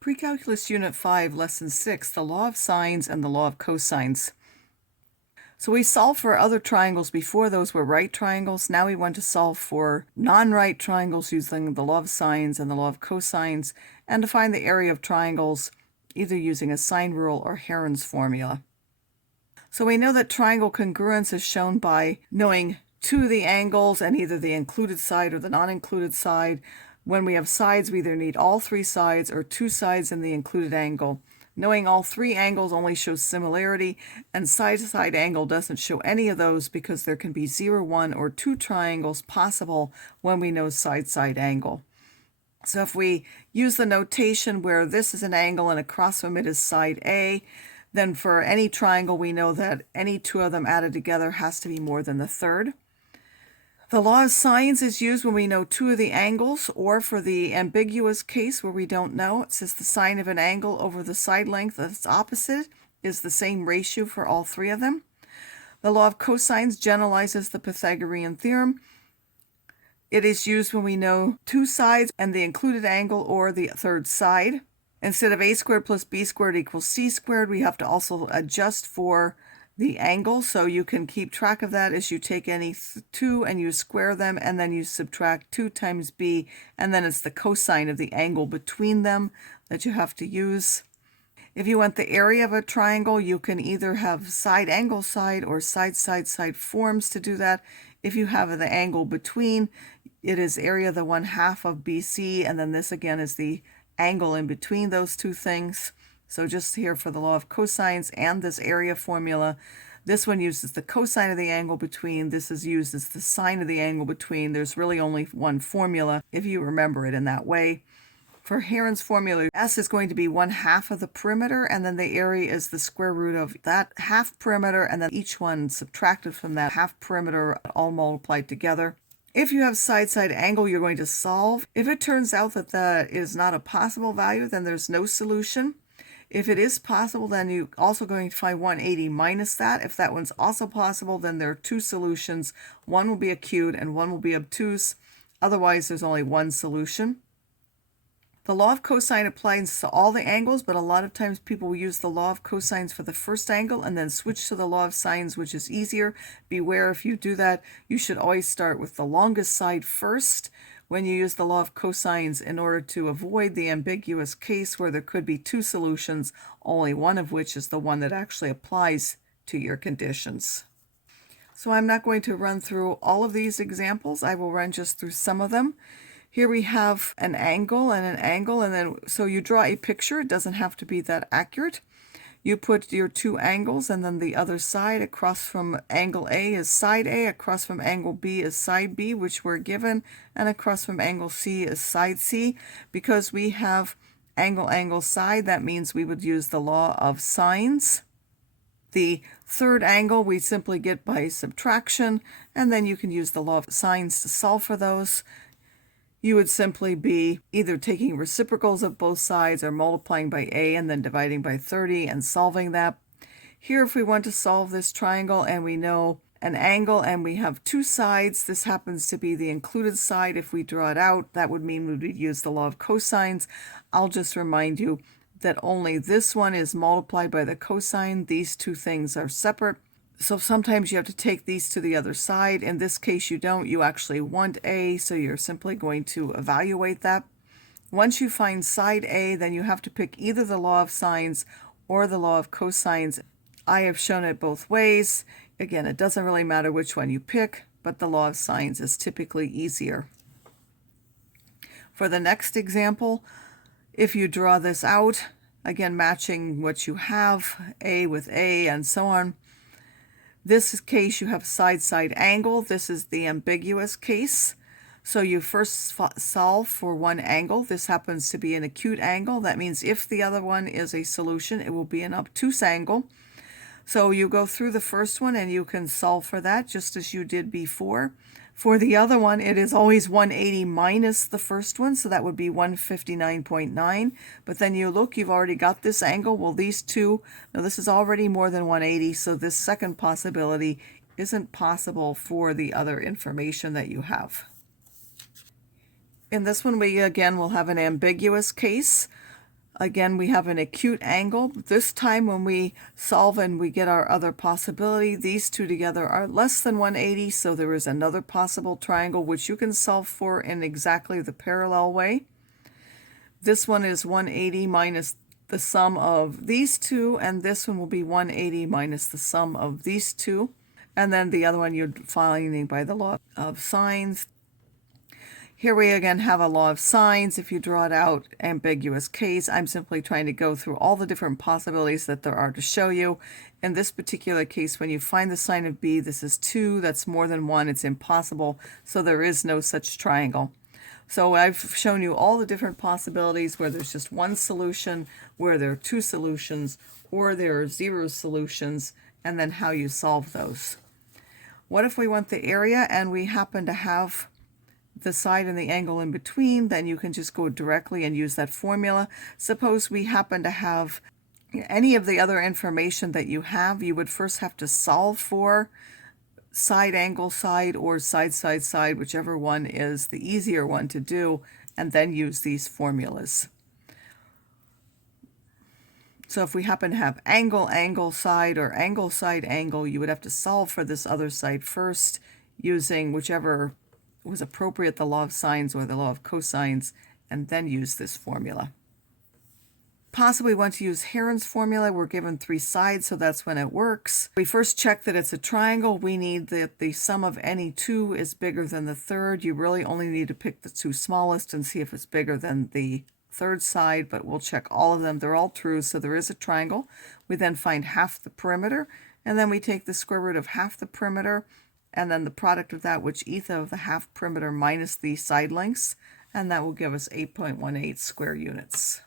Pre-Calculus Unit 5, Lesson 6, the Law of Sines and the Law of Cosines. So we solved for other triangles before. Those were right triangles. Now we want to solve for non-right triangles using the Law of Sines and the Law of Cosines, and to find the area of triangles either using a sine rule or Heron's formula. So we know that triangle congruence is shown by knowing two of the angles and either the included side or the non-included side. When we have sides, we either need all three sides or two sides in the included angle. Knowing all three angles only shows similarity, and side-to-side angle doesn't show any of those because there can be 0, 1, or 2 triangles possible when we know side-side angle. So if we use the notation where this is an angle and across from it is side A, then for any triangle we know that any two of them added together has to be more than the third. The law of sines is used when we know two of the angles, or for the ambiguous case where we don't know. It says the sine of an angle over the side length of its opposite is the same ratio for all three of them. The law of cosines generalizes the Pythagorean theorem. It is used when we know two sides and the included angle or the third side. Instead of a squared plus b squared equals c squared, we have to also adjust for the angle, so you can keep track of that as you take any two and you square them, and then you subtract 2 times b, and then it's the cosine of the angle between them that you have to use. If you want the area of a triangle, you can either have side angle side or side forms to do that. If you have the angle between, it is area the 1/2 of BC, and then this again is the angle in between those two things. So just here for the law of cosines and this area formula, this one uses the cosine of the angle between, this is used as the sine of the angle between. There's really only one formula if you remember it in that way. For Heron's formula, S is going to be 1/2 of the perimeter, and then the area is the square root of that half perimeter, and then each one subtracted from that half perimeter, all multiplied together. If you have side angle, you're going to solve. If it turns out that that is not a possible value, then there's no solution. If it is possible, then you're also going to find 180 minus that. If that one's also possible, then there are two solutions. One will be acute and one will be obtuse. Otherwise, there's only one solution. The law of cosine applies to all the angles, but a lot of times people will use the law of cosines for the first angle and then switch to the law of sines, which is easier. Beware, if you do that, you should always start with the longest side first when you use the law of cosines in order to avoid the ambiguous case where there could be two solutions, only one of which is the one that actually applies to your conditions. So I'm not going to run through all of these examples. I will run just through some of them. Here we have an angle and an angle, and then so you draw a picture. It doesn't have to be that accurate. You put your two angles, and then the other side across from angle A is side A, across from angle B is side B, which we're given, and across from angle C is side C. Because we have angle, side, that means we would use the law of sines. The third angle we simply get by subtraction, and then you can use the law of sines to solve for those. You would simply be either taking reciprocals of both sides or multiplying by a and then dividing by 30 and solving that. Here, if we want to solve this triangle and we know an angle and we have two sides, this happens to be the included side. If we draw it out, that would mean we would use the law of cosines. I'll just remind you that only this one is multiplied by the cosine. These two things are separate. So sometimes you have to take these to the other side. In this case, you don't. You actually want A, so you're simply going to evaluate that. Once you find side A, then you have to pick either the law of sines or the law of cosines. I have shown it both ways. Again, it doesn't really matter which one you pick, but the law of sines is typically easier. For the next example, if you draw this out, again matching what you have, A with A and so on, this case you have side angle. This is the ambiguous case. So you first solve for one angle. This happens to be an acute angle. That means if the other one is a solution, it will be an obtuse angle. So you go through the first one and you can solve for that just as you did before. For the other one, it is always 180 minus the first one, so that would be 159.9. But then you look, you've already got this angle. Well, these two, now this is already more than 180, so this second possibility isn't possible for the other information that you have. In this one, we again will have an ambiguous case. Again, we have an acute angle. This time when we solve and we get our other possibility, these two together are less than 180, so there is another possible triangle which you can solve for in exactly the parallel way. This one is 180 minus the sum of these two, and this one will be 180 minus the sum of these two. And then the other one you're finding by the law of sines. Here we again have a law of sines. If you draw it out, ambiguous case, I'm simply trying to go through all the different possibilities that there are to show you. In this particular case, when you find the sine of b, this is 2, that's more than 1, it's impossible, so there is no such triangle. So I've shown you all the different possibilities where there's just one solution, where there are two solutions, or there are 0 solutions, and then how you solve those. What if we want the area and we happen to have the side and the angle in between? Then you can just go directly and use that formula. Suppose we happen to have any of the other information that you have, you would first have to solve for side, angle, side, or side, side, side, whichever one is the easier one to do, and then use these formulas. So if we happen to have angle, angle, side, or angle, side, angle, you would have to solve for this other side first using whichever was appropriate, the law of sines or the law of cosines, and then use this formula. Possibly want to use Heron's formula. We're given 3 sides, so that's when it works. We first check that it's a triangle. We need that the sum of any 2 is bigger than the third. You really only need to pick the 2 smallest and see if it's bigger than the third side, but we'll check all of them. They're all true, so there is a triangle. We then find half the perimeter, and then we take the square root of half the perimeter, and then the product of that, which ether of the half perimeter minus the side lengths, and that will give us 8.18 square units.